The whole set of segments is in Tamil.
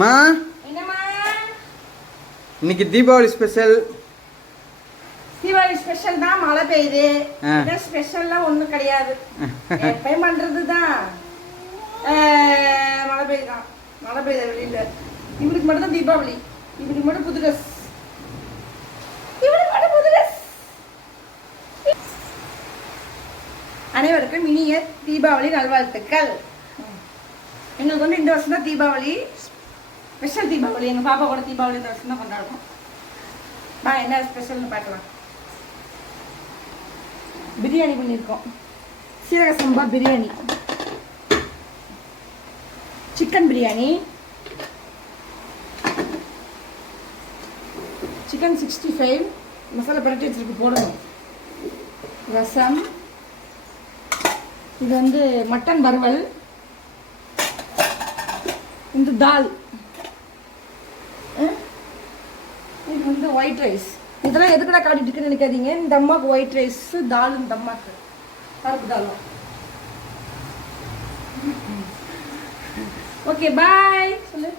மா என்னம்மா இன்னைக்கு தீபாவளி ஸ்பெஷல். தீபாவளி ஸ்பெஷல் தான். மழை பெய்யுது. இது ஸ்பெஷல்லாம் ஒன்றும் கிடையாது. எப்பயும் பண்றது தான். மழை பெய்யுதான். மழை பெய்யுத வெளியில. இவனுக்கு மட்டும் தான் தீபாவளி. இவனுக்கு மட்டும் புது ட்ரெஸ். இவனுக்கு மட்டும் புது ட்ரெஸ். அனைவருக்கும் இனிய தீபாவளி நல்வாழ்த்துக்கள். எங்களுக்கு வந்து இந்த வருஷம் தான் தீபாவளி ஸ்பெஷல். தீபாவளி எங்கள் பாப்பா கூட தீபாவளி இந்த வருஷம் தான் கொண்டாடுறோம். என்ன ஸ்பெஷல்னு பார்க்கலாம். பிரியாணி பண்ணியிருக்கோம். சீரக சம்பா பிரியாணி, சிக்கன் பிரியாணி, சிக்கன் 65 மசாலா பரட்டி வச்சிருக்கு போடணும். ரசம், இது வந்து மட்டன் வறுவல், இந்த தால், இது வந்து ஒயிட் ரைஸ். இதெல்லாம் எதுக்குடா காட்டிட்டு இருக்குன்னு நினைக்காதீங்க. இந்த அம்மாவுக்கு ஒயிட் ரைஸ், தால் இந்த அம்மாவுக்கு பருப்பு தாலும். ஓகே பாய் சொல்லு.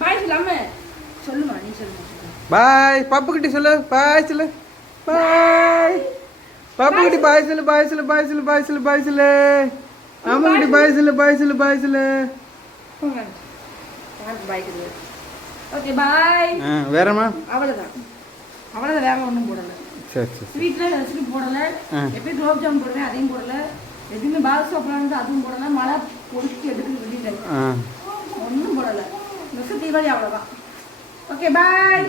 பாய் சொல்லாம சொல்லுமா, நீ சொல்லுமா. பாய் பாப்பு கிட்ட சொல்லு. பாய் சொல்லு. பாய் பாப்பு கிட்ட பாய் சொல்லு. பாய் சொல்லு. பாய் சொல்லு. பாய் சொல்லு. பாய் சொல்லு. ஆமா கிட்ட பாய் சொல்லு. பாய் சொல்லு. பாய் சொல்லு. பாய். Okay bye. வேறம்மா அவ்வளோதான். அவ்வளோதான், வேற ஒன்றும் போடலை. சரி சரி. ஸ்வீட்டில் ரெசிபி போடலை. எப்பயும் குலோப் ஜாமுன் போடுவேன், அதையும் போடலை. எதுவுமே பால் சோப்பெலாம் அதுவும் போடலை. மழை பொடிச்சு எடுத்து வெளியில் ஒன்றும் போடலை. இந்த வருஷம் தீபாவளி அவ்வளோதான். Okay bye.